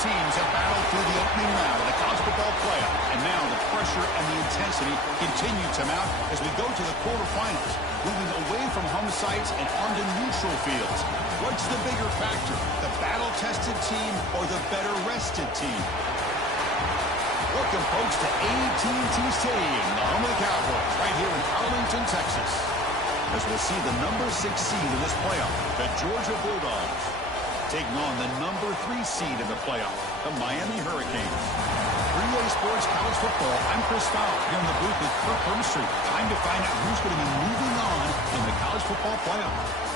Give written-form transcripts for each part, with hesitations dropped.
teams have battled through the opening round of the college football playoff, and now the pressure and the intensity continue to mount as we go to the quarterfinals, moving away from home sites and onto neutral fields. What's the bigger factor, the battle-tested team or the better-rested team? Welcome, folks, to AT&T Stadium, the home of the Cowboys, right here in Arlington, Texas, as we'll see the number 6 seed in this playoff, the Georgia Bulldogs, taking on the number 3 seed in the playoff, the Miami Hurricanes. 3A Sports College Football, I'm Chris Fowler, here in the booth with Kirk Hermstreet. Time to find out who's going to be moving on in the college football playoff.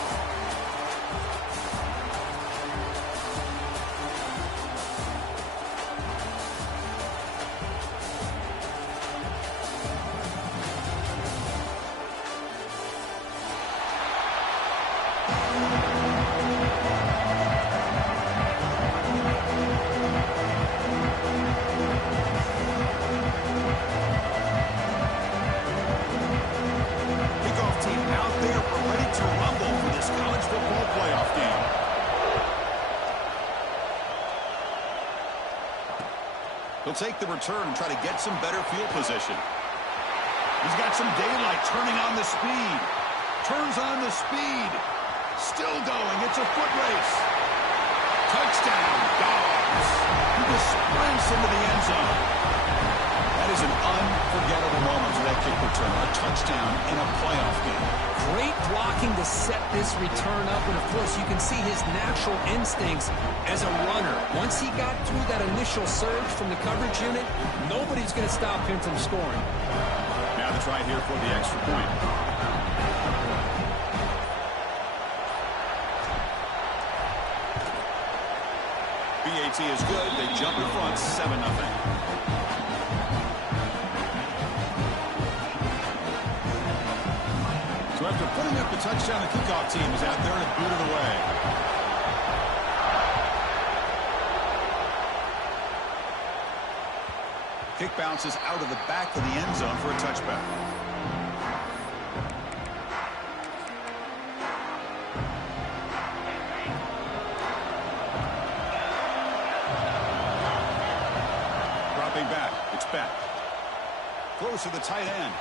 He'll take the return and try to get some better field position. He's got some daylight, turning on the speed. Turns on the speed. Still going. It's a foot race. Touchdown, Dogs. He just sprints into the end zone. That is an unforgettable moment for that kick return. A touchdown in a playoff game. Great blocking to set this return up, and of course you can see his natural instincts as a runner. Once he got through that initial surge from the coverage unit, nobody's going to stop him from scoring. Now the try here for the extra point. BAT is good. They jump in front 7-0. So after putting up the touchdown, the kickoff team is out there to boot it away. Kick bounces out of the back of the end zone for a touchback. Dropping back. It's back. Close to the tight end.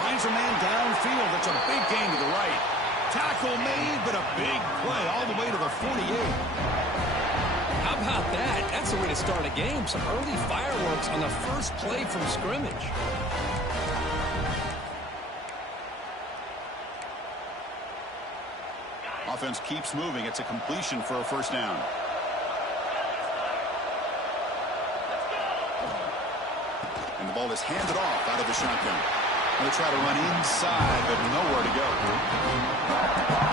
Finds a man downfield. That's a big gain to the right. Tackle made, but a big play all the way to the 48. How about that? That's the way to start a game. Some early fireworks on the first play from scrimmage. Offense keeps moving. It's a completion for a first down. And the ball is handed off out of the shotgun. They try to run inside, but nowhere to go.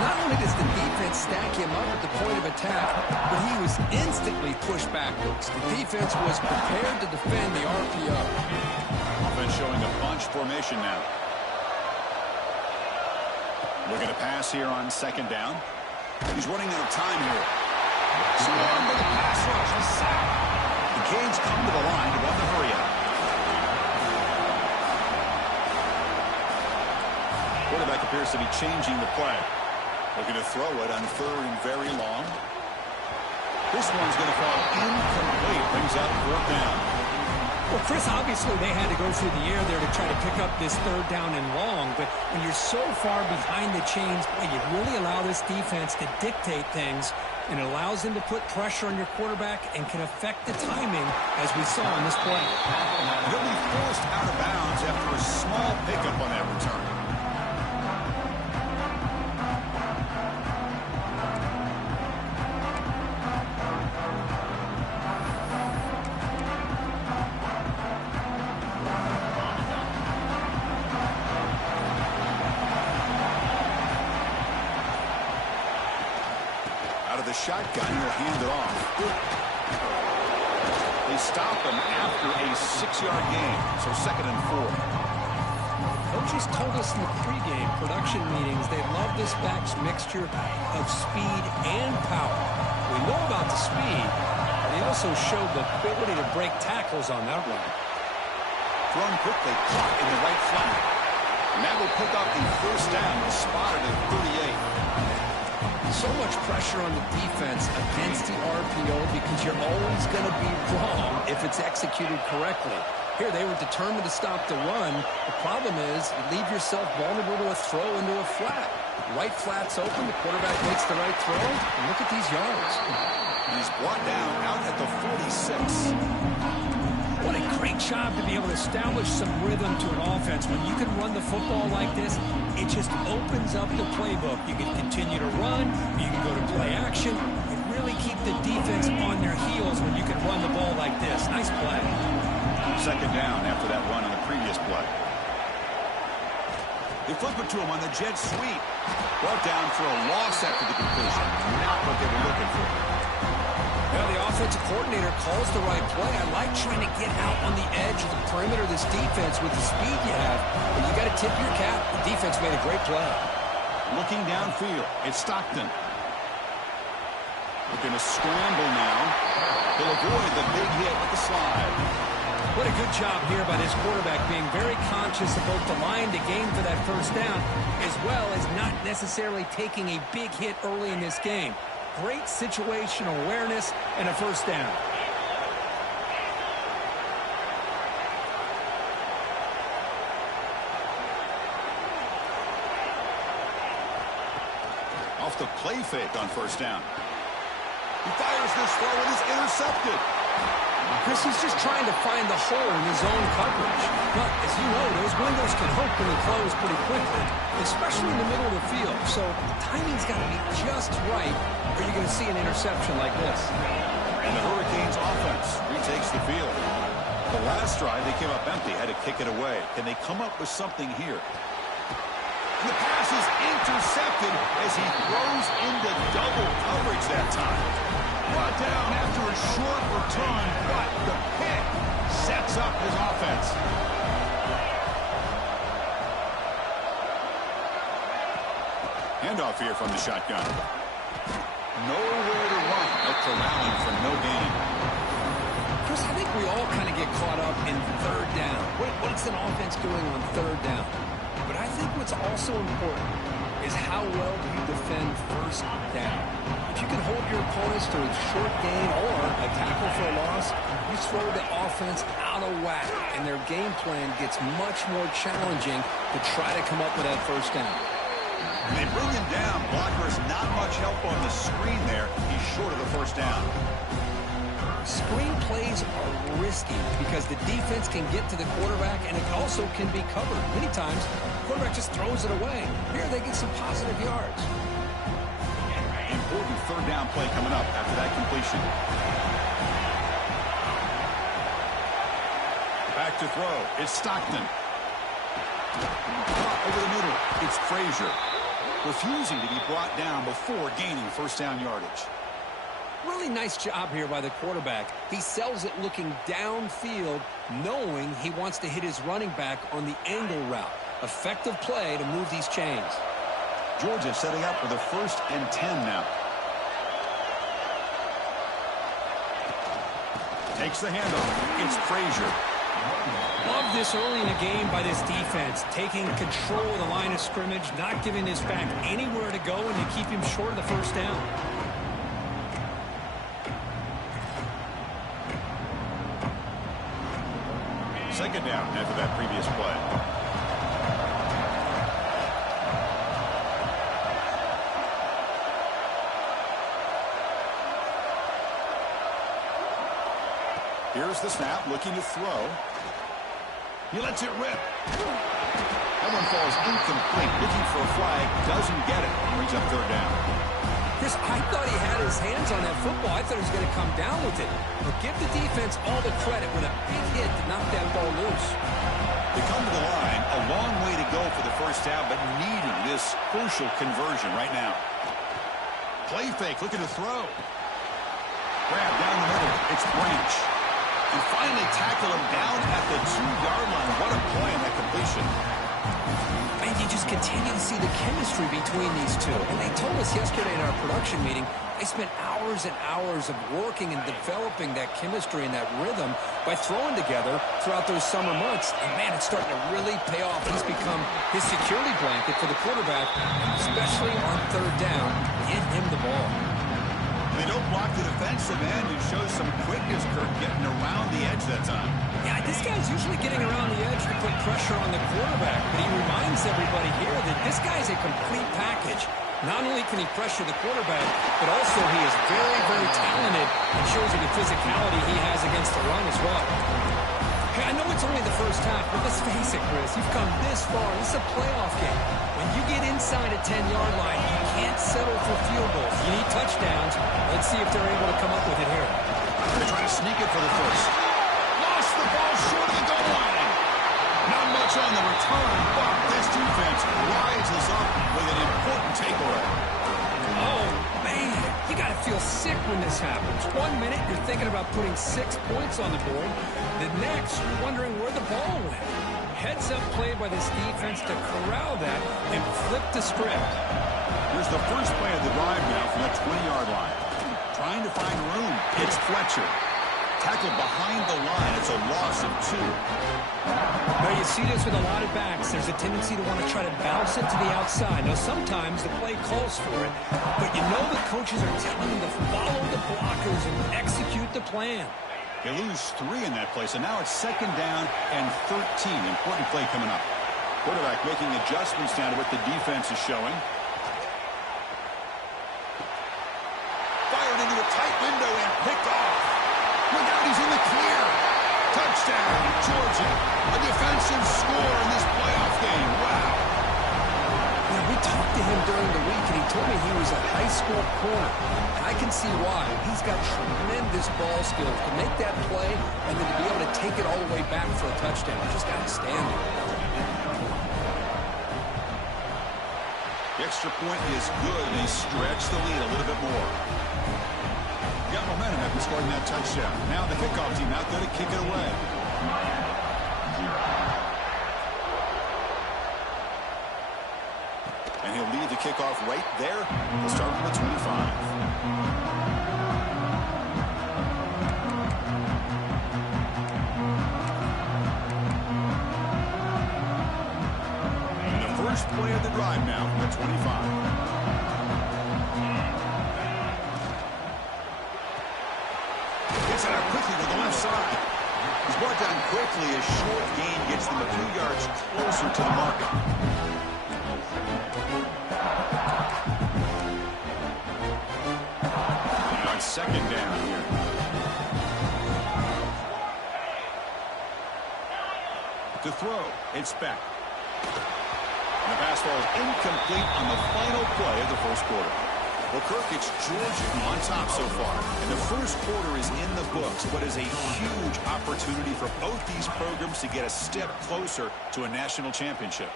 Not only does the defense stack him up at the point of attack, but he was instantly pushed backwards. The defense was prepared to defend the RPO. Offense showing a bunch formation now. Looking to pass here on second down. He's running out of time here. Swarmed by the pass rush. He's sacked. The Canes come to the line to run the hurry up. Quarterback appears to be changing the play. Looking to throw it on third and very long. This one's going to fall incomplete. Brings up fourth down. Well, Chris, obviously they had to go through the air there to try to pick up this third down and long. But when you're so far behind the chains, boy, you really allow this defense to dictate things. And it allows them to put pressure on your quarterback and can affect the timing, as we saw in this play. He'll be forced out of bounds after a small pickup on that return. Shotgun, he'll hand it off. They stop him after a 6-yard gain, so 2nd and 4. Coaches told us in the pregame production meetings they love this back's mixture of speed and power. We know about the speed, but he also showed the ability to break tackles on that run. Thrown quickly, caught in the right flat. And that will pick up the first down, spotted at 38. So much pressure on the defense against the RPO because you're always going to be wrong if it's executed correctly. Here, they were determined to stop the run. The problem is you leave yourself vulnerable to a throw into a flat. Right flat's open, the quarterback makes the right throw, and look at these yards. He's brought down out at the 46. What a great job to be able to establish some rhythm to an offense. When you can run the football like this, it just opens up the playbook. You can continue to run, you can go to play action, and really keep the defense on their heels when you can run the ball like this. Nice play. Second down after that run on the previous play. They flip it to him on the jet sweep. Brought down for a loss after the completion. Not what they were looking for. Well, the offensive coordinator calls the right play. I like trying to get out on the edge of the perimeter of this defense with the speed you have. But you got to tip your cap. The defense made a great play. Looking downfield, it's Stockton. Looking to scramble now. He'll avoid the big hit with the slide. What a good job here by this quarterback, being very conscious of both the line to gain for that first down, as well as not necessarily taking a big hit early in this game. Great situational awareness and a first down. Off the play fake on first down. He fires this throw and is intercepted. Chris, he's just trying to find the hole in his own coverage. But, as you know, those windows can open and close pretty quickly, especially in the middle of the field. So, the timing's got to be just right, or you're going to see an interception like this. And the Hurricanes offense retakes the field. The last drive, they came up empty, had to kick it away. Can they come up with something here? And the pass is intercepted as he throws into double coverage that time. Brought down after a short return, but the pick sets up his offense. Handoff here from the shotgun. Nowhere to run. No corralling for no gain. Chris, I think we all kind of get caught up in third down. What's an offense doing on third down? But I think what's also important is how well you defend first down. If you can hold your opponents to a short gain or a tackle for a loss, you throw the offense out of whack, and their game plan gets much more challenging to try to come up with that first down. They bring him down. Blocker's not much help on the screen there. He's short of the first down. Screen plays are risky because the defense can get to the quarterback, and it also can be covered. Many times, the quarterback just throws it away. Here, they get some positive yards. Important third down play coming up after that completion. Back to throw. It's Stockton. Over the middle. It's Frazier. Refusing to be brought down before gaining first down yardage. Really nice job here by the quarterback. He sells it looking downfield, knowing he wants to hit his running back on the angle route. Effective play to move these chains. Georgia setting up for the 1st and 10 now. Takes the handoff. It's Frazier. Love this early in the game by this defense, taking control of the line of scrimmage, not giving this back anywhere to go, and to keep him short of the first down. Second down after that previous play. Here's the snap, looking to throw. He lets it rip. That one falls incomplete. Looking for a flag, doesn't get it. Brings up third down. Chris, I thought he had his hands on that football. I thought he was going to come down with it. But give the defense all the credit with a big hit to knock that ball loose. They come to the line, a long way to go for the first down, but needing this crucial conversion right now. Play fake, looking to throw. Grab down the middle. It's Branch. And finally tackle him down at the 2-yard line. What a play on that completion. And you just continue to see the chemistry between these two. And they told us yesterday in our production meeting, they spent hours and hours of working and developing that chemistry and that rhythm by throwing together throughout those summer months. And, man, it's starting to really pay off. He's become his security blanket for the quarterback, especially on third down. Get him the ball. They don't block the defensive end and show some quickness, Kirk, getting around the edge that time. Yeah, this guy's usually getting around the edge to put pressure on the quarterback, but he reminds everybody here that this guy's a complete package. Not only can he pressure the quarterback, but also he is very, very talented and shows you the physicality he has against the run as well. Hey, I know it's only the first half, but let's face it, Chris, you've come this far. This is a playoff game. When you get inside a 10-yard line, you can't settle for field goals. You need touchdowns. Let's see if they're able to come up with it here. They're trying to sneak it for the first. Lost the ball short of the goal line. Not much on the return, but this defense rises up with an important takeaway. Oh, man, you got to feel sick when this happens. 1 minute, you're thinking about putting 6 points on the board. The next, you're wondering where the ball went. Heads-up play by this defense to corral that and flip the script. Here's the first play of the drive now from the 20-yard line. Trying to find room. It's Fletcher. Tackled behind the line. It's a loss of 2. Now you see this with a lot of backs. There's a tendency to want to try to bounce it to the outside. Now sometimes the play calls for it, but you know the coaches are telling them to follow the blockers and execute the plan. They lose 3 in that play, so now it's 2nd down and 13. Important play coming up. Quarterback making adjustments down to what the defense is showing. Fired into a tight window and picked off. Look out, he's in the clear. Touchdown, Georgia. A defensive score in this playoff game. Wow. Yeah, we talked to him during the week, and he told me he was a high school corner. And I can see why. He's got tremendous ball skills to make that play and then to be able to take it all the way back for a touchdown. Just outstanding. The extra point is good, and they stretch the lead a little bit more. Got momentum after scoring that touchdown. Now the kickoff team out there to kick it away. And he'll lead the kickoff right there. He'll start from the 25. And the first play of the drive now from the 25. Gets it out quickly with the left side. He's brought down quickly. A short gain gets them a few yards closer to the mark. And on 2nd down here. To throw, it's back. And the pass falls incomplete on the final play of the first quarter. Well, Kirk, it's Georgia on top so far. And the first quarter is in the books, but is a huge opportunity for both these programs to get a step closer to a national championship.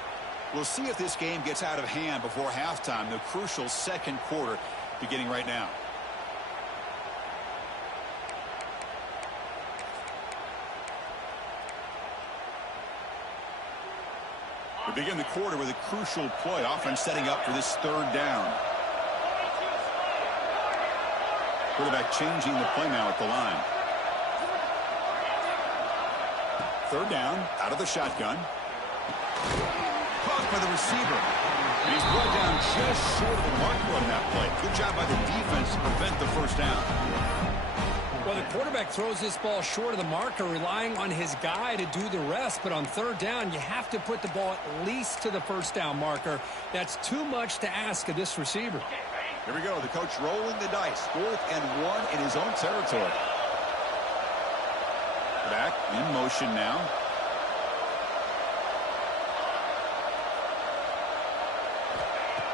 We'll see if this game gets out of hand before halftime, the crucial second quarter beginning right now. We begin the quarter with a crucial play, offense setting up for this 3rd down. Quarterback changing the play now at the line. 3rd down, out of the shotgun. Caught by the receiver. And he's brought down just short of the marker on that play. Good job by the defense to prevent the first down. Well, the quarterback throws this ball short of the marker, relying on his guy to do the rest. But on 3rd down, you have to put the ball at least to the first down marker. That's too much to ask of this receiver. Here we go. The coach rolling the dice. 4th and 1 in his own territory. Back in motion now.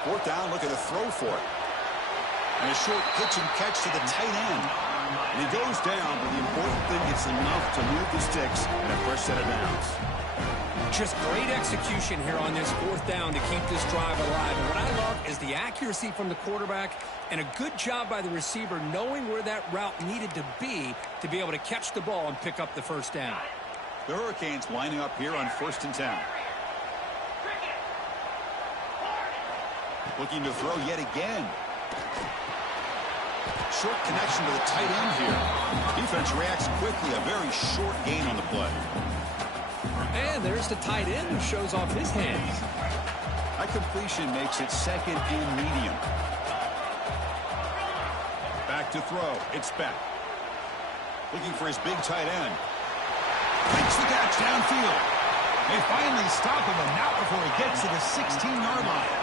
Fourth down, looking to throw for it. And a short pitch and catch to the tight end. And he goes down, but the important thing is enough to move the sticks and a fresh set of downs. Just great execution here on this 4th down to keep this drive alive. And what I love is the accuracy from the quarterback and a good job by the receiver knowing where that route needed to be able to catch the ball and pick up the first down. The Hurricanes lining up here on 1st and 10. Looking to throw yet again. Short connection to the tight end here. Defense reacts quickly. A very short gain on the play. And there's the tight end who shows off his hands. That completion makes it second and medium. Back to throw. It's Beck. Looking for his big tight end. Makes the catch downfield. They finally stop him, and not before he gets to the 16-yard line.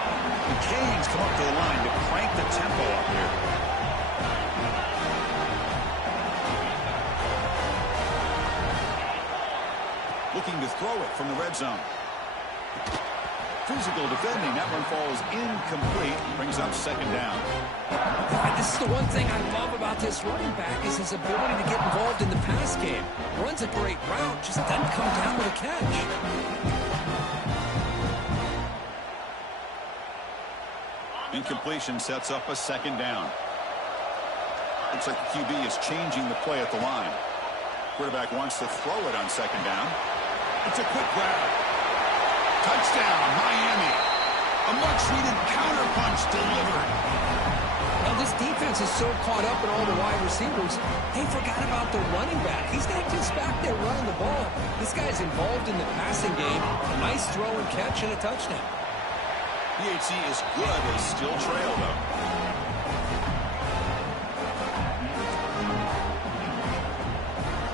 The Canes come up to the line to crank the tempo up here. Looking to throw it from the red zone. Physical defending. That one falls incomplete. Brings up second down. This is the one thing I love about this running back is his ability to get involved in the pass game. Runs a great route, just doesn't come down with a catch. Incompletion sets up a second down. Looks like the QB is changing the play at the line. Quarterback wants to throw it on second down. It's a quick grab. Touchdown, Miami. A much-needed counterpunch delivered. Now, this defense is so caught up in all the wide receivers, they forgot about the running back. He's not just back there running the ball. This guy's involved in the passing game. A nice throw and catch and a touchdown. PHC is good. They still trail, though.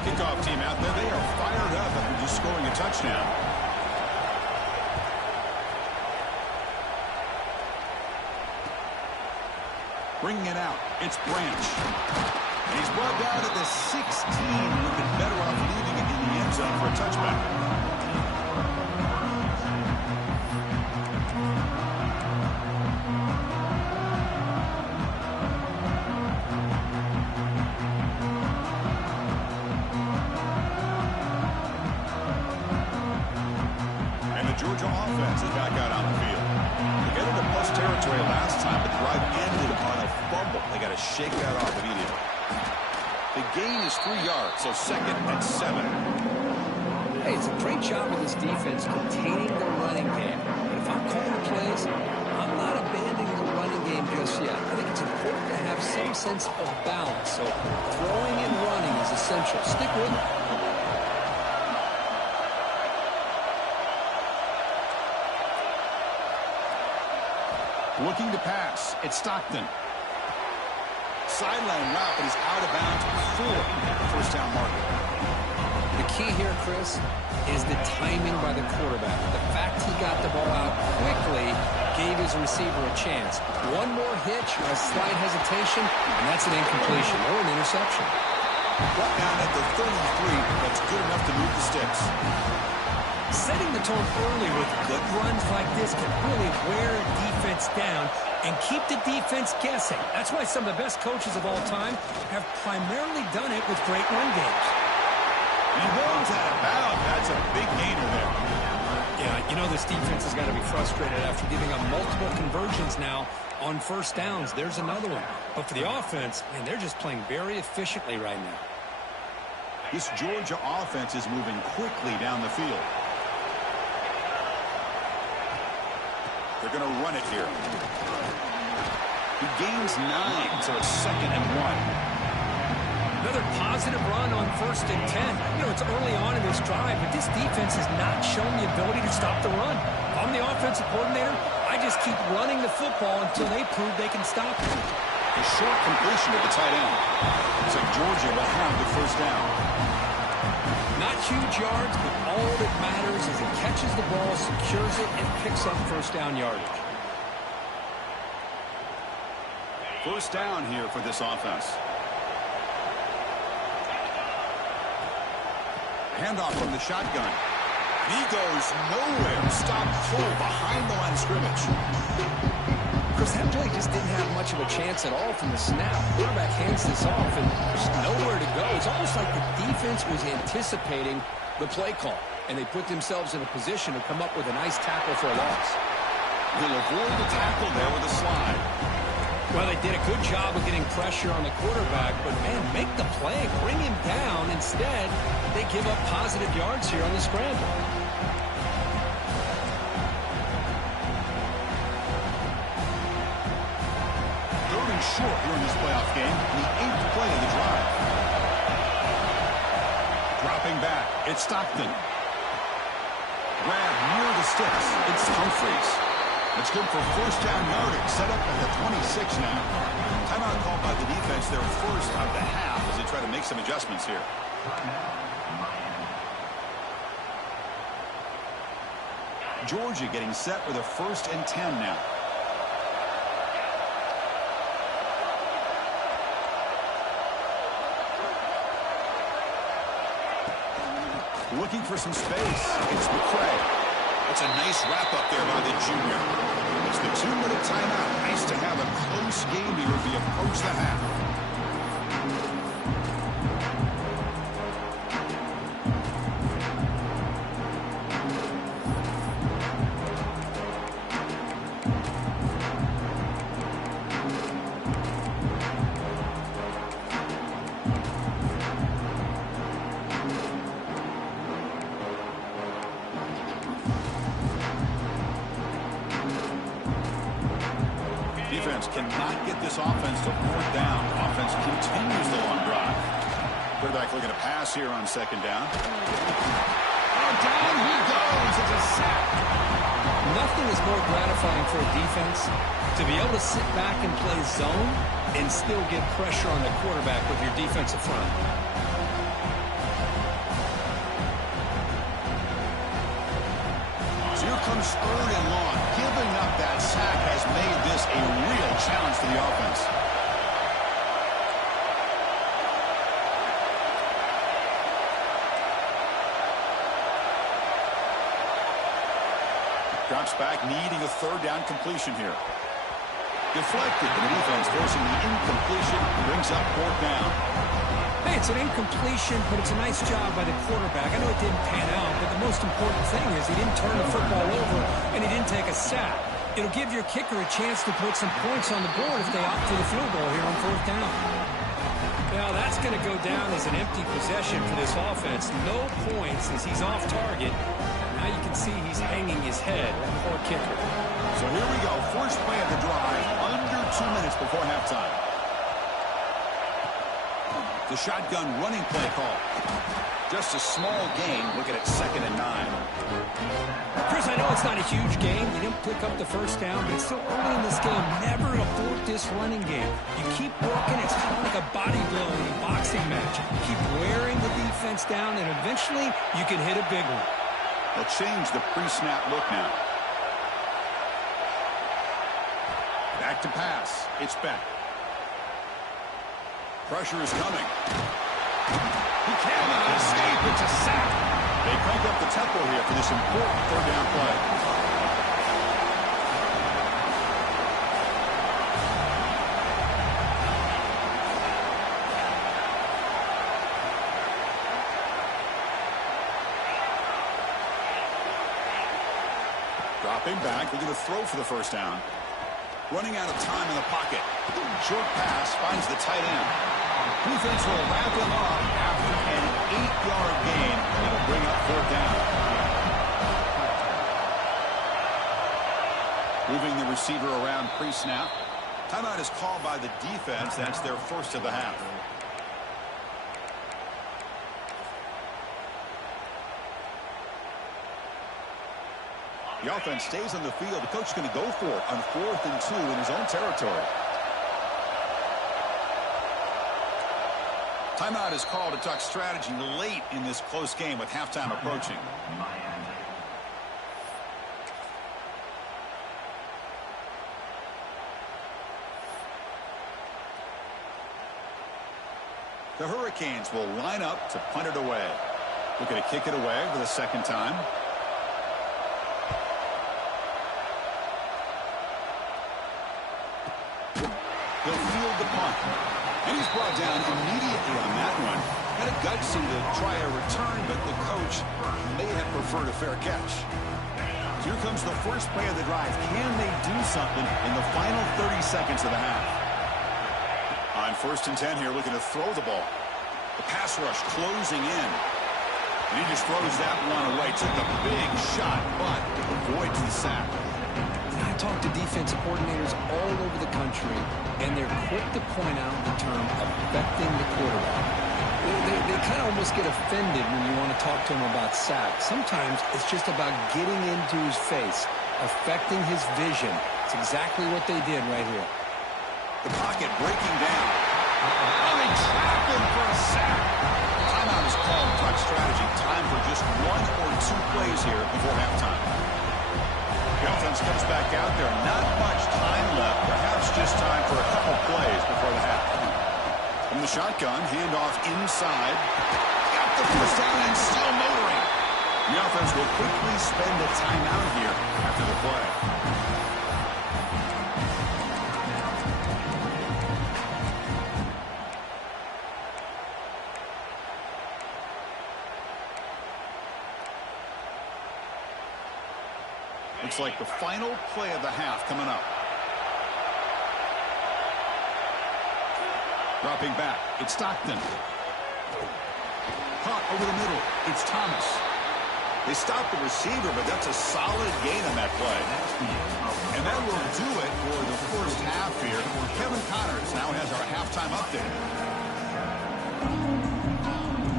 Kickoff team out there. They are fired up after just scoring a touchdown. Bringing it out. It's Branch. And he's brought down at the 16. Looking better off leaving it in the end zone for a touchback. Georgia offense is back out on the field. They got into plus territory last time, but the drive ended on a fumble. They got to shake that off immediately. The gain is 3 yards, so second and 7. Hey, it's a great job of this defense containing the running game. But if I'm calling plays, I'm not abandoning the running game just yet. I think it's important to have some sense of balance. So throwing and running is essential. Stick with it. Looking to pass. It's Stockton. Sideline route, but he's out of bounds before the first down marker. The key here, Chris, is the timing by the quarterback. The fact he got the ball out quickly gave his receiver a chance. One more hitch or a slight hesitation, and that's an incompletion or an interception. Brought down at the 33. That's good enough to move the sticks. Setting the tone early with good runs like this can really wear a defense down and keep the defense guessing. That's why some of the best coaches of all time have primarily done it with great run games. He rolls out of bounds. That's a big gainer there. Yeah, you know this defense has got to be frustrated after giving up multiple conversions now on first downs. There's another one. But for the offense, man, they're just playing very efficiently right now. This Georgia offense is moving quickly down the field. They're going to run it here. He gains 9, so it's second and 1. Another positive run on first and 10. You know, it's early on in this drive, but this defense has not shown the ability to stop the run. If I'm the offensive coordinator, I just keep running the football until they prove they can stop it. A short completion to the tight end. Looks like Georgia will have the first down. Not huge yards, but all that matters is he catches the ball, secures it, and picks up first down yardage. First down here for this offense. Handoff from the shotgun. He goes nowhere. Stopped full behind the line of scrimmage. Chris, that play just didn't have much of a chance at all from the snap. Quarterback hands this off, and there's nowhere to go. It's almost like the defense was anticipating the play call, and they put themselves in a position to come up with a nice tackle for a loss. They'll avoid the tackle there with a slide. Well, they did a good job of getting pressure on the quarterback, but, man, make the play, bring him down. Instead, they give up positive yards here on the scramble. short here in this playoff game, in the 8th play of the drive. Dropping back, it's Stockton. Grab near the sticks, it's Humphries. It's good for first down yardage, set up at the 26 now. Timeout called by the defense, their first of the half as they try to make some adjustments here. Georgia getting set with a 1st and 10 now. Looking for some space. It's McCray. That's a nice wrap-up there by the junior. It's the 2-minute timeout. Nice to have a close game here as we approach the half. Defense cannot get this offense to 4th down. Offense continues the long drive. Quarterback looking to pass here on 2nd down. Oh, down he goes. It's a sack. Nothing is more gratifying for a defense to be able to sit back and play zone and still get pressure on the quarterback with your defensive front. So here comes 3rd and long. Giving up that sack has made this a real challenge for the offense. Drops back, needing a 3rd down completion here. Deflected, and the defense forcing the incompletion, brings up 4th down. Hey, it's an incompletion, but it's a nice job by the quarterback. I know it didn't pan out, but the most important thing is he didn't turn the football over and he didn't take a sack. It'll give your kicker a chance to put some points on the board if they opt for the field goal here on 4th down. Now, that's going to go down as an empty possession for this offense. No points as he's off target. Now you can see he's hanging his head. Poor kicker. So here we go. First play of the drive, under 2 minutes before halftime. The shotgun running play call. Just a small gain. Looking at 2nd and 9. Chris, I know it's not a huge game. You didn't pick up the 1st down, but it's still early in this game. Never abort this running game. You keep working. It's kind of like a body blow in a boxing match. You keep wearing the defense down, and eventually you can hit a big one. They'll change the pre-snap look now. Back to pass. It's Beck. Pressure is coming. He cannot escape. It's a sack. They crank up the tempo here for this important 3rd down play. Dropping back, they're going to throw for the 1st down. Running out of time in the pocket. Short pass finds the tight end. Defense will wrap him up after an 8-yard gain. It'll bring up 4th down. Moving the receiver around pre-snap. Timeout is called by the defense. That's their 1st of the half. The offense stays on the field. The coach is going to go for it on 4th and 2 in his own territory. Timeout is called to talk strategy late in this close game with halftime approaching. The Hurricanes will line up to punt it away. Looking to kick it away for the 2nd time. He'll field the punt. And he's brought down immediately on that one. Had a gutsy to try a return, but the coach may have preferred a fair catch. So here comes the first play of the drive. Can they do something in the final 30 seconds of the half? On 1st and 10 here, looking to throw the ball. The pass rush closing in. And he just throws that one away. Took a big shot, but avoids the sack. I talk to defensive coordinators all over the country, and they're quick to point out the term affecting the quarterback. They kind of almost get offended when you want to talk to them about sacks. Sometimes it's just about getting into his face, affecting his vision. It's exactly what they did right here. The pocket breaking down. Oh, they trap him for a sack. Timeout is called. Talk strategy. Time for just 1 or 2 plays here before halftime. The offense comes back out there. Not much time left. Perhaps just time for a couple plays before the half. From the shotgun, handoff inside. Got the first down and still motoring. The offense will quickly spend a timeout here after the play. Looks like the final play of the half coming up. Dropping back, it's Stockton. Caught over the middle, it's Thomas. They stopped the receiver, but that's a solid gain on that play. And that will do it for the first half here. Kevin Connors now has our halftime update.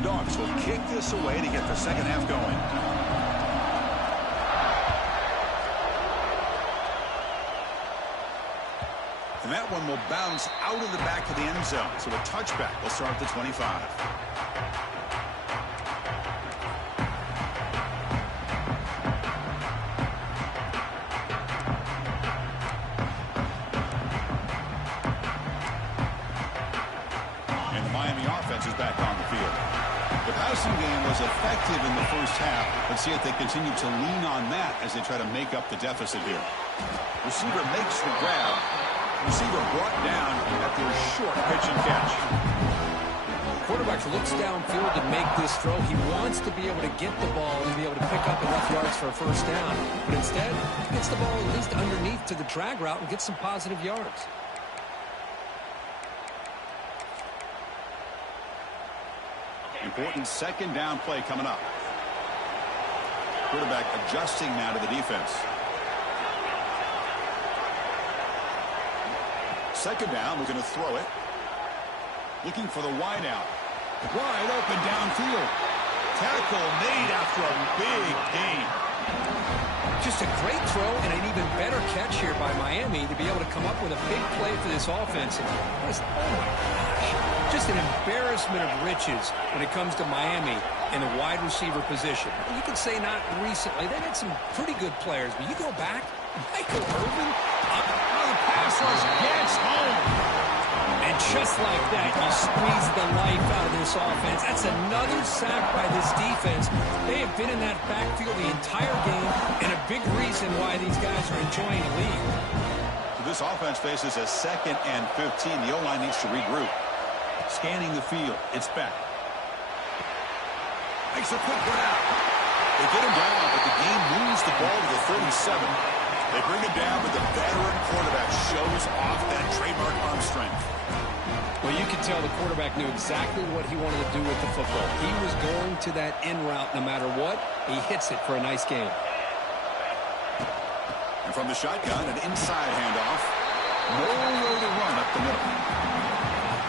Dogs will kick this away to get the second half going. And that one will bounce out of the back of the end zone. So a touchback will start at the 25. And the Miami offense is back on the field. The passing game was effective in the first half. Let's see if they continue to lean on that as they try to make up the deficit here. Receiver makes the grab. Receiver brought down after a short pitch and catch. Quarterback looks downfield to make this throw. He wants to be able to get the ball and be able to pick up enough yards for a first down. But instead, he gets the ball at least underneath to the drag route and gets some positive yards. Important second down play coming up. Quarterback adjusting now to the defense. Second down, we're going to throw it. Looking for the wide out. Wide open downfield. Tackle made after a big gain. Just a great throw and an even better catch here by Miami to be able to come up with a big play for this offense. Oh my gosh. Just an embarrassment of riches when it comes to Miami in the wide receiver position. You could say not recently. They had some pretty good players, but you go back, Michael Irvin, The pass rush gets home. and just like that, you squeeze the life out of this offense. That's another sack by this defense. They have been in that backfield the entire game, and a big reason why these guys are enjoying the lead. This offense faces a 2nd and 15. The O-line needs to regroup. Scanning the field. It's back. Makes a quick run out. They get him down, but the game moves the ball to the 37. They bring him down, but the veteran quarterback shows off that trademark arm strength. Well, you could tell the quarterback knew exactly what he wanted to do with the football. He was going to that in route no matter what. He hits it for a nice gain. And from the shotgun, an inside handoff. Nowhere to run up the middle.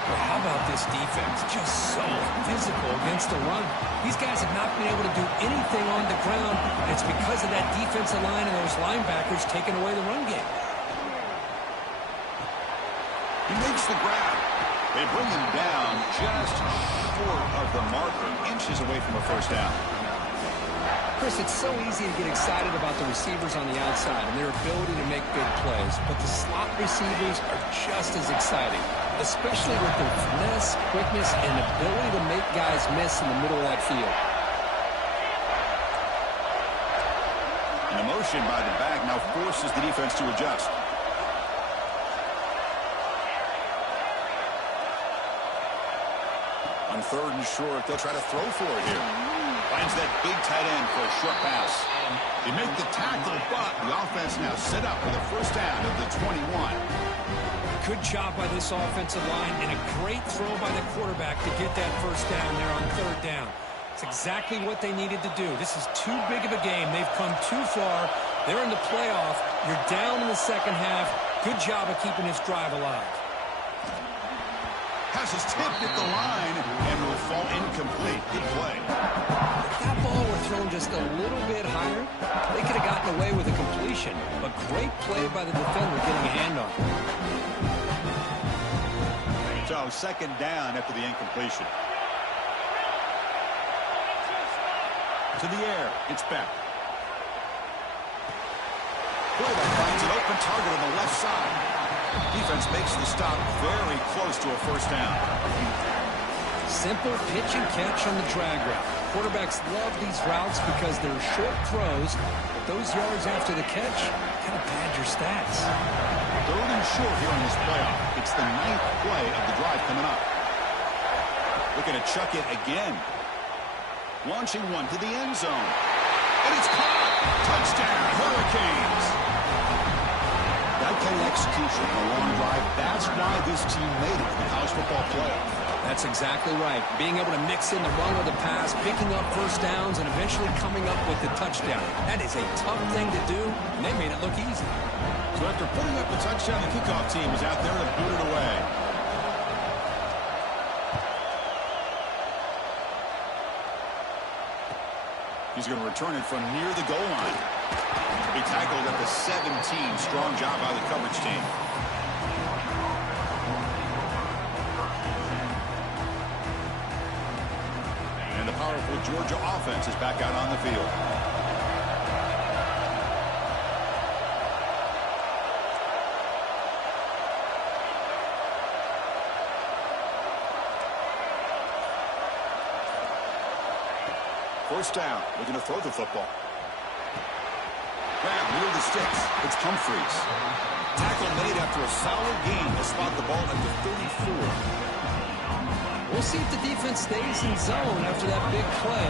Well, how about this defense? Just so physical against the run. These guys have not been able to do anything on the ground, and it's because of that defensive line and those linebackers taking away the run game. He makes the grab. They bring him down just short of the marker, inches away from a first down. Chris, it's so easy to get excited about the receivers on the outside and their ability to make big plays, but the slot receivers are just as exciting, especially with their finesse, quickness, and ability to make guys miss in the middle of that field. And the motion by the back now forces the defense to adjust. On 3rd and short, they'll try to throw for it here. Finds that big tight end for a short pass. They make the tackle, but the offense now set up for the first down of the 21. Good job by this offensive line and a great throw by the quarterback to get that first down there on 3rd down. It's exactly what they needed to do. This is too big of a game. They've come too far. They're in the playoff. You're down in the second half. Good job of keeping this drive alive. Passes tipped at the line and will fall incomplete. Good play. If that ball were thrown just a little bit higher, they could have gotten away with a completion. But great play by the defender getting a hand on it. So second down after the incompletion. To the air. It's back. Quarterback finds an open target on the left side. Defense makes the stop very close to a first down. Simple pitch and catch on the drag route. Quarterbacks love these routes because they're short throws, but those yards after the catch kind of pad your stats. Third and short here in this playoff. It's the 9th play of the drive coming up. Looking to chuck it again. Launching one to the end zone. And it's caught. Touchdown, Hurricanes. That kind of execution on a long drive, that's why this team made it to the college football playoff. That's exactly right. Being able to mix in the run with the pass, picking up first downs, and eventually coming up with the touchdown. That is a tough thing to do, and they made it look easy. So after putting up the touchdown, the kickoff team was out there to boot it away. He's going to return it from near the goal line. He tackled at the 17. Strong job by the coverage team. And the powerful Georgia offense is back out on the field. First down, looking to throw the football. Grab near the sticks. It's Humphreys. Tackle made after a solid gain to spot the ball at the 34. We'll see if the defense stays in zone after that big play.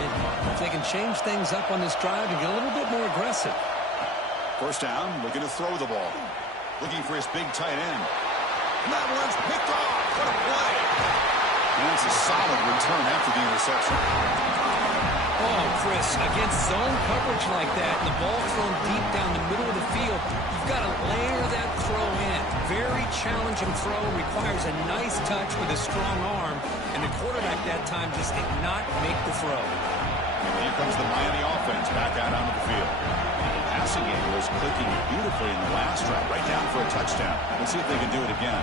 If they can change things up on this drive and get a little bit more aggressive. First down, looking to throw the ball. Looking for his big tight end. And that one's picked off. What a play. And it's a solid return after the interception. Oh, Chris, against zone coverage like that, and the ball thrown deep down the middle of the field, you've got to layer that throw in. Very challenging throw, requires a nice touch with a strong arm, and the quarterback that time just did not make the throw. And here comes the Miami offense back out onto the field. The passing game was clicking beautifully in the last drive, right down for a touchdown. Let's see if they can do it again.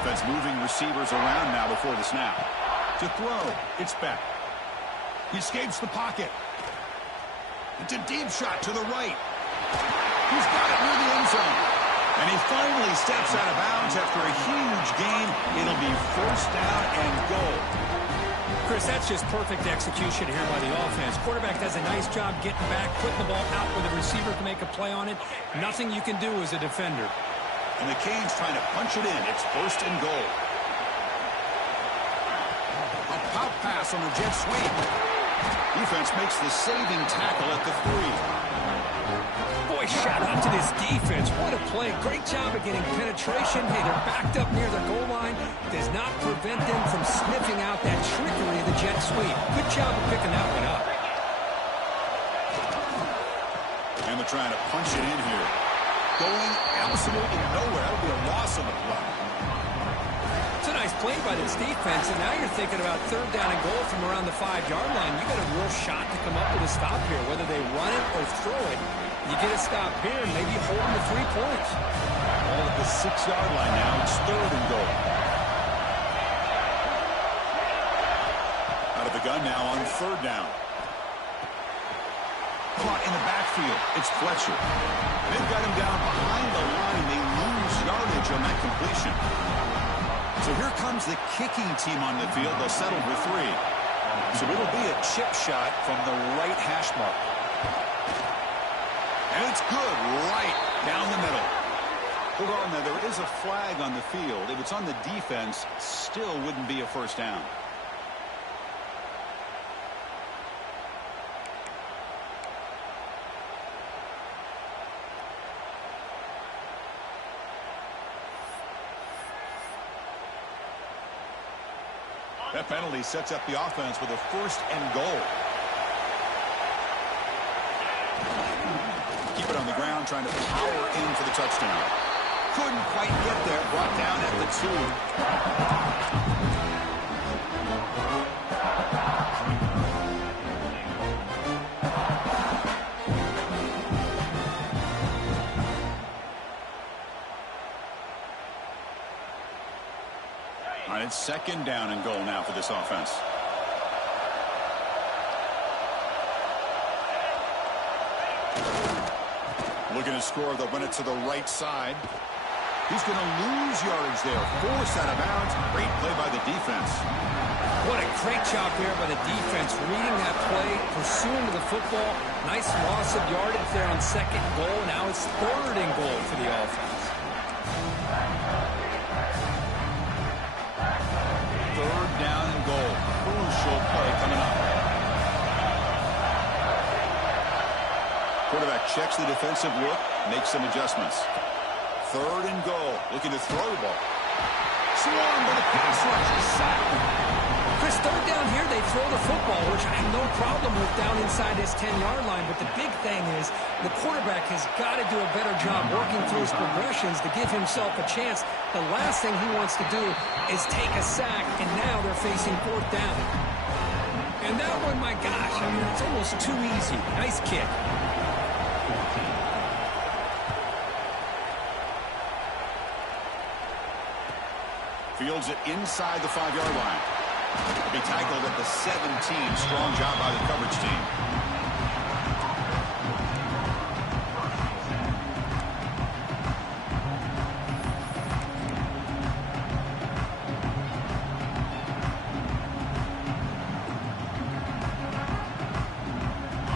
Offense moving receivers around now before the snap. To throw, it's back. He escapes the pocket. It's a deep shot to the right. He's got it near the end zone. And he finally steps out of bounds after a huge gain. It'll be first down and goal. Chris, that's just perfect execution here by the offense. Quarterback does a nice job getting back, putting the ball out where the receiver can make a play on it. Nothing you can do as a defender. And the Canes trying to punch it in. It's first and goal. A pop pass on the jet sweep. Defense makes the saving tackle at the 3. Boy, shout out to this defense. What a play. Great job of getting penetration. Hey, they're backed up near the goal line. Does not prevent them from sniffing out that trickery of the jet sweep. Good job of picking that one up. And they're trying to punch it in here. Going absolutely nowhere. That'll be a loss on the play. It's a nice play by this defense, and now you're thinking about third down and goal from around the 5-yard line. You got a real shot to come up with a stop here, whether they run it or throw it. You get a stop here, and maybe hold them to 3 points. All at the 6-yard line now. It's third and goal. Out of the gun now on third down. Caught in the backfield. It's Fletcher. They've got him down behind the line. They lose yardage on that completion. So here comes the kicking team on the field. They'll settle for 3. So it'll be a chip shot from the right hash mark. And it's good right down the middle. Now, there is a flag on the field. If it's on the defense, still wouldn't be a first down. That penalty sets up the offense with a first and goal. keep it on the ground, trying to power in for the touchdown. Couldn't quite get there, brought down at the 2. All right, it's 2nd down and goal now for this offense. Looking to score, they'll run it to the right side. He's going to lose yardage there. Forced out of bounds. Great play by the defense. What a great job there by the defense. Reading that play, pursuing to the football. Nice loss of yardage there on 2nd goal. Now it's 3rd and goal for the offense. 3rd down and goal. Crucial play coming up. Quarterback checks the defensive look, makes some adjustments. 3rd and goal, looking to throw the ball. Swarmed by the pass rush, sacked. Chris, 3rd down here, they throw the football, which I have no problem with down inside his 10-yard line. But the big thing is the quarterback has got to do a better job working through his progressions to give himself a chance. The last thing he wants to do is take a sack, and now they're facing 4th down. And that one, my gosh, I mean, it's almost too easy. Nice kick. Fields it inside the 5-yard line. He'll be tackled at the 17. Strong job by the coverage team.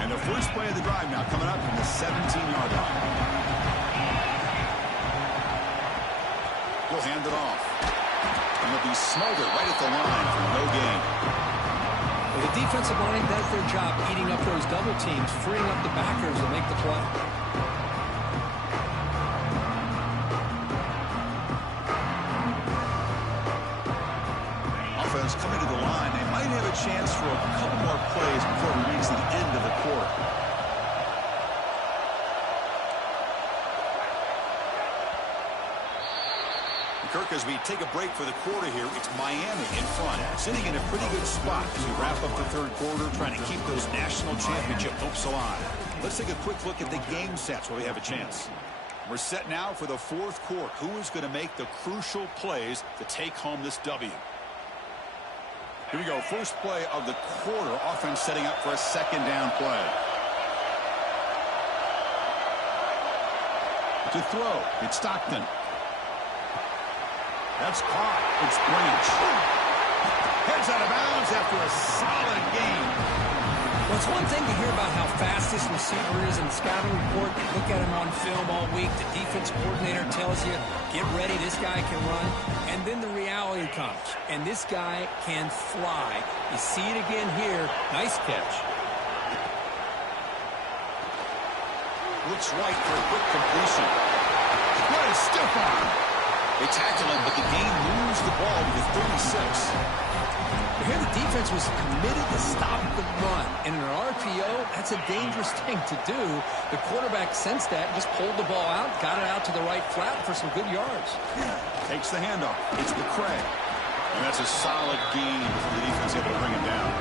And the first play of the drive now coming up from the 17-yard line. He'll hand it off. And it'll be smothered right at the line for no gain. Well, the defensive line does their job eating up those double teams, freeing up the backers to make the play. Offense coming to the line. They might have a chance for a couple more plays before we reach the end of the quarter. Kirk, as we take a break for the quarter here, it's Miami in front, sitting in a pretty good spot as we wrap up the 3rd quarter, trying to keep those national championship hopes alive. Let's take a quick look at the game sets where we have a chance. We're set now for the 4th quarter. Who is going to make the crucial plays to take home this W? Here we go. First play of the quarter. Offense setting up for a 2nd down play. To throw, it's Stockton. That's caught. It's Branch. Heads out of bounds after a solid gain. Well, it's one thing to hear about how fast this receiver is in the scouting report. You look at him on film all week. The defense coordinator tells you, get ready, this guy can run. And then the reality comes, and this guy can fly. You see it again here. Nice catch. Looks right for a quick completion. What a stiff arm. They tackle him, but the game moves the ball to the 36. Here the defense was committed to stop the run. And in an RPO, that's a dangerous thing to do. The quarterback sensed that, just pulled the ball out, got it out to the right flat for some good yards. Takes the handoff. It's McCray. And that's a solid gain for the defense able to bring him down.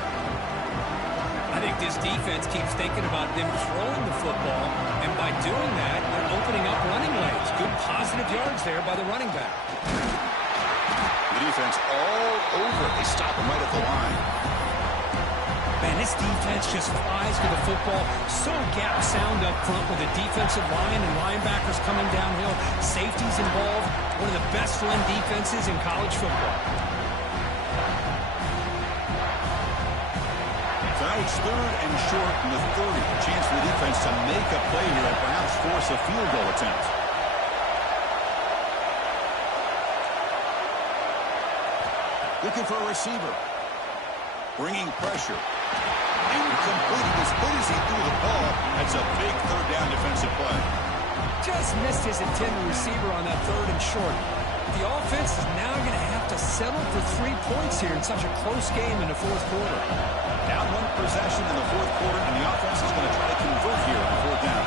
I think this defense keeps thinking about them throwing the football, and by doing that, they're opening up running lanes. Good positive yards there by the running back. The defense all over it. They stop him right at the line. Man, this defense just flies to the football. So gap sound up front with the defensive line and linebackers coming downhill. Safeties involved. One of the best run defenses in college football. So now it's 3rd and short from the 30. A chance for the defense to make a play here and perhaps force a field goal attempt. Looking for a receiver. Bringing pressure. Incomplete. He was good as he threw the ball. That's a big 3rd down defensive play. Just missed his intended receiver on that 3rd and short. The offense is now going to have to settle for 3 points here in such a close game in the 4th quarter. Down 1 possession in the 4th quarter, and the offense is going to try to convert here on 4th down.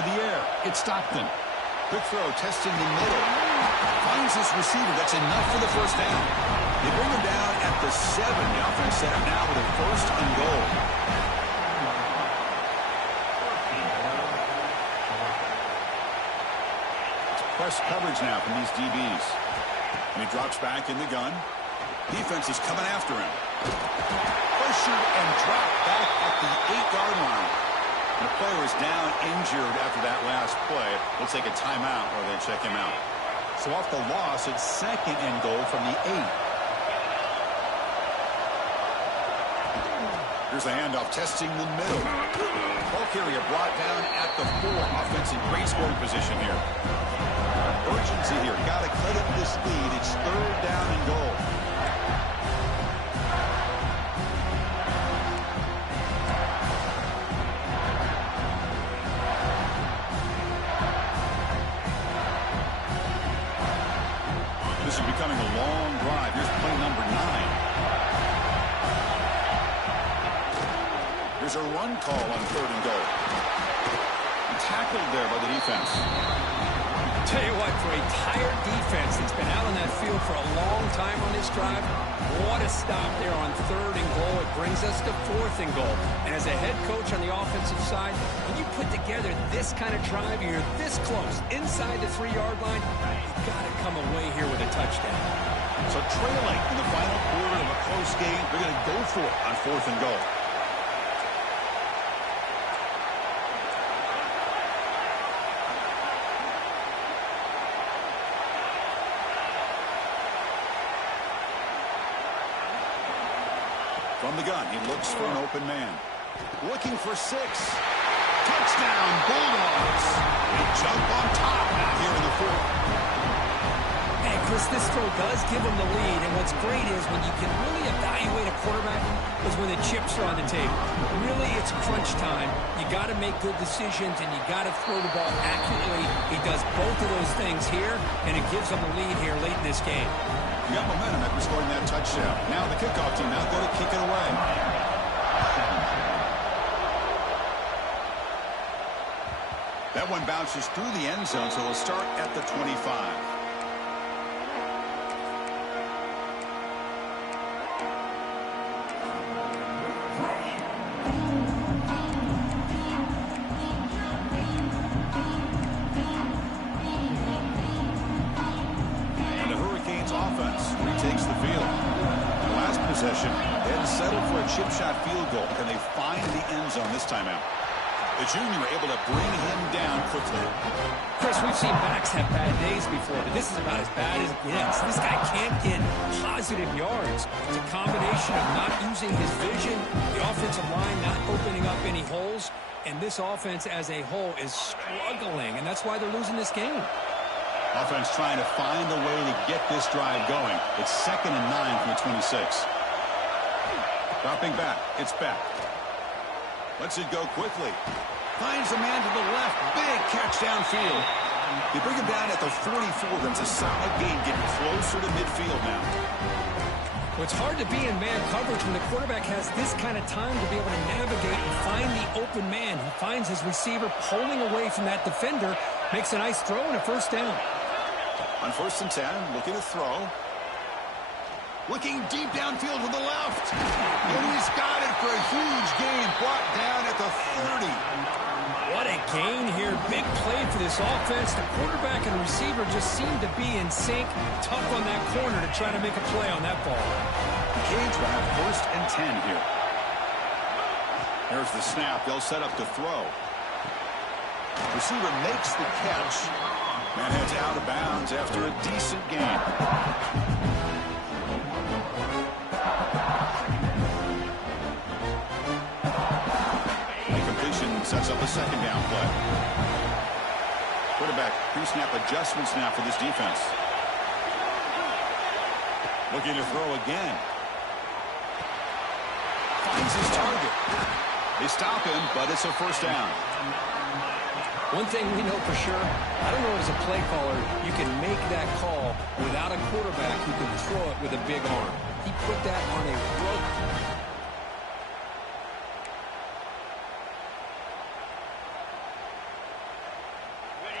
to the air. It's Stockton. Quick throw, testing the middle. Finds his receiver. That's enough for the first down. They bring him down at the 7. The offense set up now with a 1st and goal. It's press coverage now from these DBs. And he drops back in the gun. Defense is coming after him. Pressured and dropped back at the 8-yard line. And the player is down injured after that last play. We'll take a timeout or they check him out. So off the loss, it's 2nd and goal from the 8. Here's a handoff, testing the middle. Ball carrier brought down at the 4. Offense in great scoring position here. Urgency here. Got to cut up this lead. It's 3rd down and goal. This is becoming a long drive. Here's play number 9. Here's a run call on 3rd and goal. Tackled there by the defense. Tell you what, for a tired defense that's been out on that field for a long time on this drive, what a stop there on 3rd and goal. It brings us to 4th and goal. And as a head coach on the offensive side, when you put together this kind of drive, you're this close, inside the 3-yard line, you've got to come away here with a touchdown. So trailing in the final quarter of a close game, they're going to go for it on 4th and goal. From the gun, he looks for an open man. Looking for 6. Touchdown, Bulldogs. They jump on top out here in the 4th. Hey, Chris, this throw does give them the lead, and what's great is when you can really evaluate a quarterback is when the chips are on the table. Really, it's crunch time. You got to make good decisions, and you got to throw the ball accurately. He does both of those things here, and it gives them the lead here late in this game. You got momentum after scoring that touchdown. Now the kickoff team out there to kick it away. That one bounces through the end zone, so we'll start at the 25. Then settle for a chip shot field goal. Can they find the end zone this time out? The junior able to bring him down quickly. Chris, we've seen backs have bad days before, but this is about as bad as it gets. This guy can't get positive yards. It's a combination of not using his vision, the offensive line not opening up any holes, and this offense as a whole is struggling, and that's why they're losing this game. Offense trying to find a way to get this drive going. It's 2nd and 9 from the 26. Dropping back. It's back. Lets it go quickly. Finds a man to the left. Big catch downfield. They bring him down at the 44. That's a solid gain, getting closer to midfield now. Well, it's hard to be in man coverage when the quarterback has this kind of time to be able to navigate and find the open man. He finds his receiver pulling away from that defender, makes a nice throw and a 1st down. On 1st and 10, looking to throw. Looking deep downfield to the left. And he's got it for a huge gain. Brought down at the 30. What a gain here. Big play for this offense. The quarterback and receiver just seem to be in sync. Tough on that corner to try to make a play on that ball. The Canes will have 1st and 10 here. There's the snap. They'll set up to throw. Receiver makes the catch. Man heads out of bounds after a decent gain. Sets up a 2nd down play. Quarterback pre-snap adjustment snap for this defense. Looking to throw again. Finds his target. They stop him, but it's a 1st down. One thing we know for sure, I don't know as a play caller, you can make that call without a quarterback who can throw it with a big arm. He put that on a rope.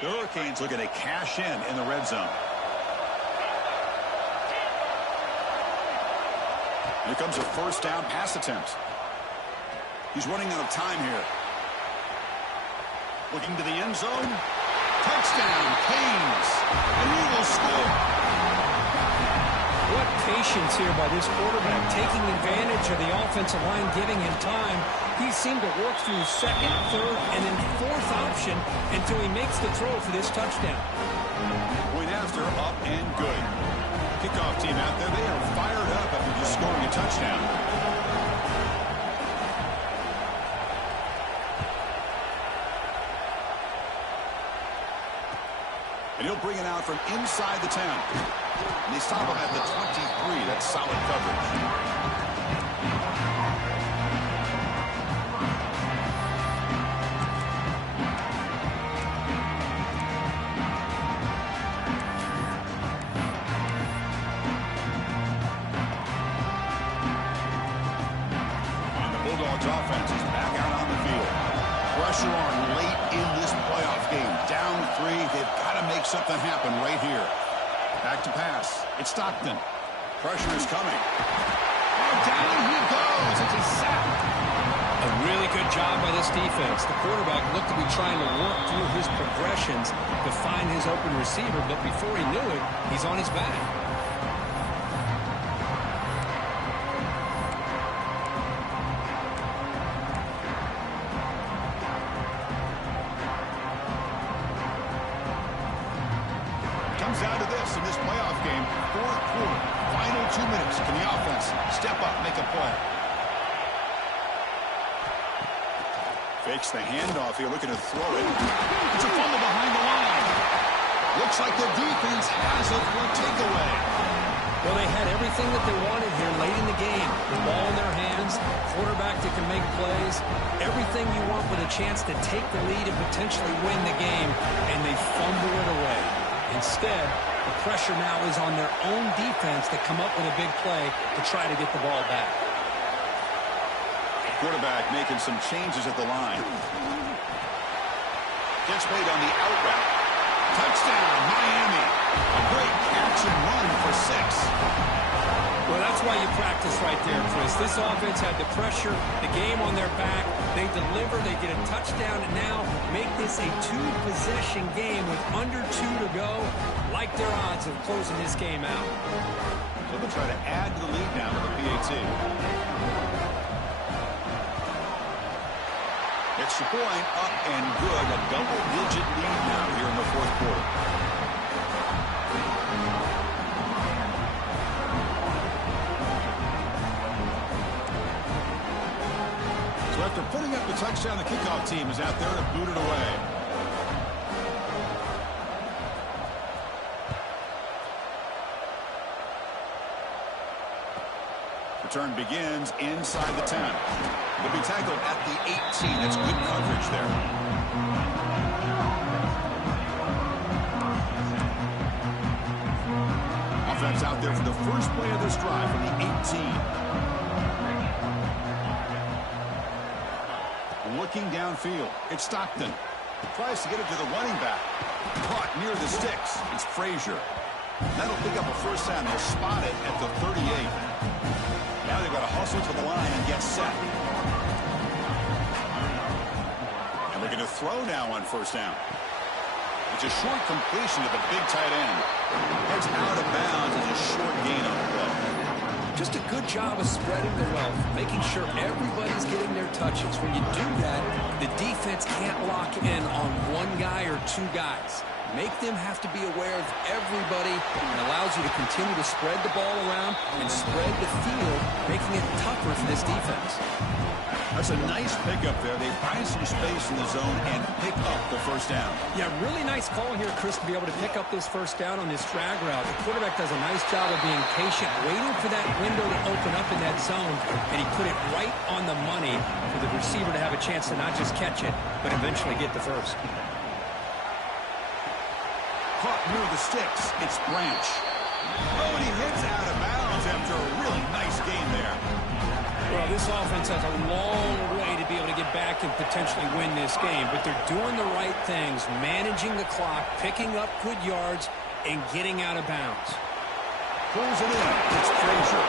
The Hurricanes looking to cash in the red zone. Here comes a first down pass attempt. He's running out of time here. Looking to the end zone. Touchdown, Canes. And he will score. What patience here by this quarterback, taking advantage of the offensive line, giving him time. He seemed to work through second, third, and then fourth option until he makes the throw for this touchdown. Point after, up and good. Kickoff team out there, they are fired up after just scoring a touchdown. And he'll bring it out from inside the 10. And they stop him at the 23. That's solid coverage. Offense is back out on the field. Pressure on late in this playoff game. Down 3. They've got to make something happen right here. Back to pass. It's Stockton. Pressure is coming. And down he goes. It's a sack. A really good job by this defense. The quarterback looked to be trying to work through his progressions to find his open receiver, but before he knew it, he's on his back. Down to this in this playoff game. Fourth quarter. Final 2 minutes. Can the offense step up, make a play? Fakes the handoff here, looking to throw it. It's a fumble behind the line. Looks like the defense has it for a takeaway. Well, they had everything that they wanted here late in the game. The ball in their hands, quarterback that can make plays, everything you want with a chance to take the lead and potentially win the game, and they fumble it away. Instead, the pressure now is on their own defense to come up with a big play to try to get the ball back. Quarterback making some changes at the line. Gets made on the out route. Touchdown, Miami. A great catch and run for 6. Well, that's why you practice right there, Chris. This offense had the pressure, the game on their back. They deliver, they get a touchdown, and now make this a 2-possession game with under 2 to go. Like their odds of closing this game out. So they'll try to add to the lead now with the PAT. Extra point, up and good. A double-digit lead now here in the fourth quarter. After putting up the touchdown, the kickoff team is out there to boot it away. Return begins inside the 10. He'll be tackled at the 18. That's good coverage there. Offense out there for the first play of this drive from the 18. Looking downfield. It's Stockton. Tries to get it to the running back. Caught near the sticks. It's Frazier. That'll pick up a first down. They'll spot it at the 38. Now they've got to hustle to the line and get set. And we're going to throw now on first down. It's a short completion to the big tight end. Heads out of bounds. It's a short gain on the play. Just a good job of spreading the wealth, making sure everybody's getting their touches. When you do that, the defense can't lock in on one guy or 2 guys. Make them have to be aware of everybody, and allows you to continue to spread the ball around and spread the field, making it tougher for this defense. That's a nice pickup there. They find some space in the zone and pick up the first down. Yeah, really nice call here, Chris, to be able to pick up this first down on this drag route. The quarterback does a nice job of being patient, waiting for that window to open up in that zone, and he put it right on the money for the receiver to have a chance to not just catch it, but eventually get the first. Caught near the sticks. It's Branch. Oh, and he hits out of bounds after a really nice game there. Well, this offense has a long way to be able to get back and potentially win this game, but they're doing the right things, managing the clock, picking up good yards, and getting out of bounds. Pulls it in. It's Frazier.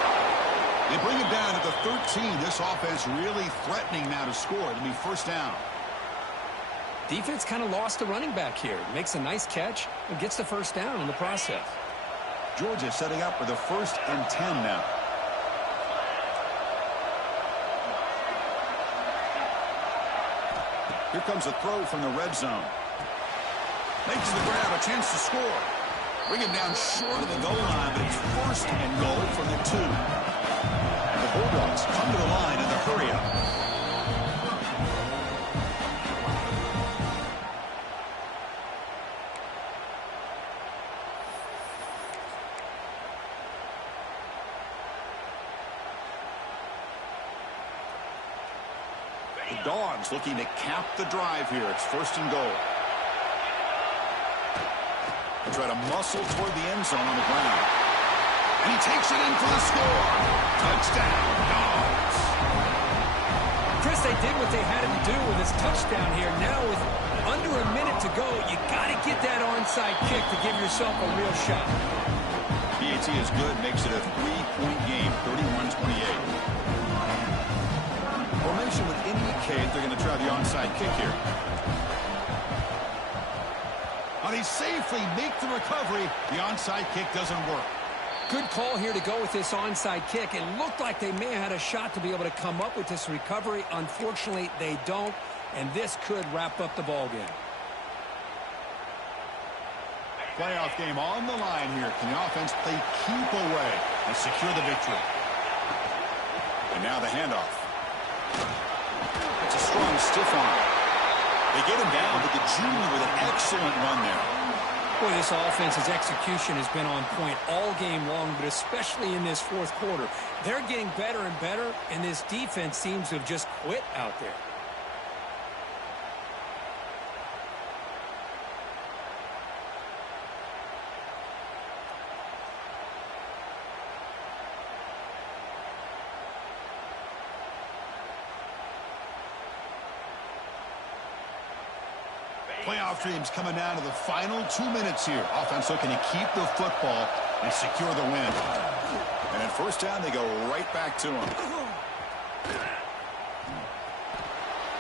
They bring it down to the 13. This offense really threatening now to score. It'll be first down. Defense kind of lost the running back here. Makes a nice catch and gets the first down in the process. Georgia setting up for the 1st and 10 now. Here comes a throw from the red zone. Makes the grab, a chance to score. Bring him down short of the goal line, but it's 1st and goal from the 2. And the Bulldogs come to the line in the hurry-up. The Dogs looking to cap the drive here. It's 1st and goal. They try to muscle toward the end zone on the ground. And he takes it in for the score. Touchdown, Dogs. Chris, they did what they had to do with this touchdown here. Now with under a minute to go, you got to get that onside kick to give yourself a real shot. PAT is good, makes it a 3-point game, 31-28. Formation would indicate they're going to try the onside kick here. And he safely make the recovery. The onside kick doesn't work. Good call here to go with this onside kick. It looked like they may have had a shot to be able to come up with this recovery. Unfortunately, they don't, and this could wrap up the ball game. Playoff game on the line here. Can the offense play keep away and secure the victory? And now the handoff. It's a strong stiff arm. They get him down, but the junior with an excellent run there. Boy, this offense's execution has been on point all game long, but especially in this 4th quarter. They're getting better and better, and this defense seems to have just quit out there. Playoff dreams coming down to the final 2 minutes here. Offense looking to keep the football and secure the win. And at 1st down, they go right back to him.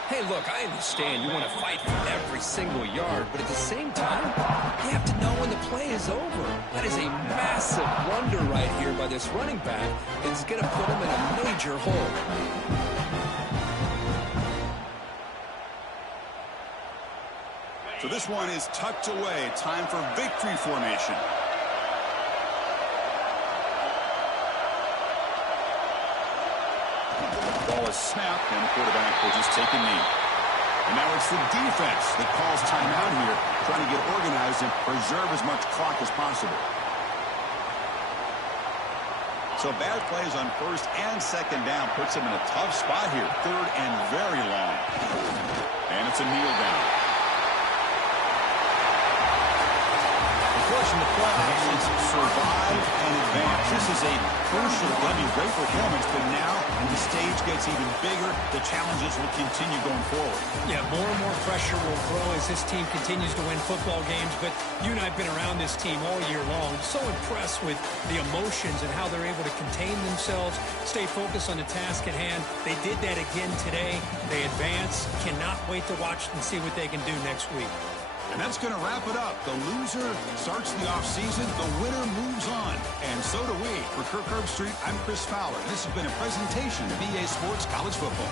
Hey, look, I understand you want to fight for every single yard, but at the same time, you have to know when the play is over. That is a massive blunder right here by this running back. It's going to put him in a major hole. So this one is tucked away. Time for victory formation. Ball is snapped, and the quarterback will just take a knee. And now it's the defense that calls timeout here, trying to get organized and preserve as much clock as possible. So bad plays on 1st and 2nd down puts them in a tough spot here. 3rd and very long. And it's a kneel down. In the playoffs is survive and advance. This is a crucial W. Great performance, but now the stage gets even bigger. The challenges will continue going forward. Yeah, more and more pressure will grow as this team continues to win football games, but you and I have been around this team all year long. So impressed with the emotions and how they're able to contain themselves, stay focused on the task at hand. They did that again today. They advance. Cannot wait to watch and see what they can do next week. And that's going to wrap it up. The loser starts the offseason. The winner moves on. And so do we. For Kirk Herbstreit, I'm Chris Fowler. This has been a presentation of EA Sports College Football.